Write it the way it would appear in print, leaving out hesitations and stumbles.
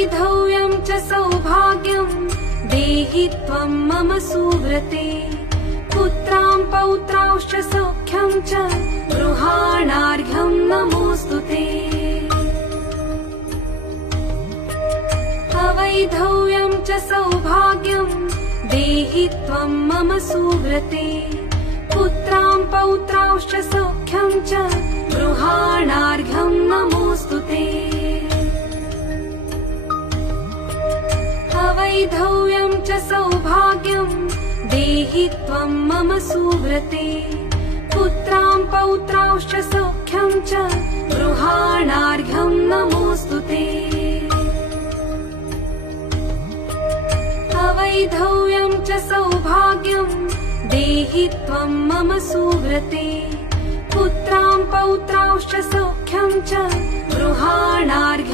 अवैधव्यं च सौभाग्यं देहि त्वं मम सुव्रते पुत्रां पौत्रांश्च सौख्यं च गृहाणार्घ्यं नमोऽस्तु ते अवैधव्यं च सौभाग्यं देहि त्वं मम सुव्रते पुत्रां पौत्रांश्च सौख्यं च गृहाणार्घ्यं नमोऽस्तु ते अवैधव्यं च सौभाग्यं देहि त्वं मम सुव्रते पुत्रां पौत्रांश्च सौख्यं च गृहाणार्घ्यं नमोऽस्तु ते अवैधव्यं च सौभाग्यं देहि त्वं मम सुव्रते पुत्रां पौत्रांश्च सौख्यं च गृहाणार्घ्यं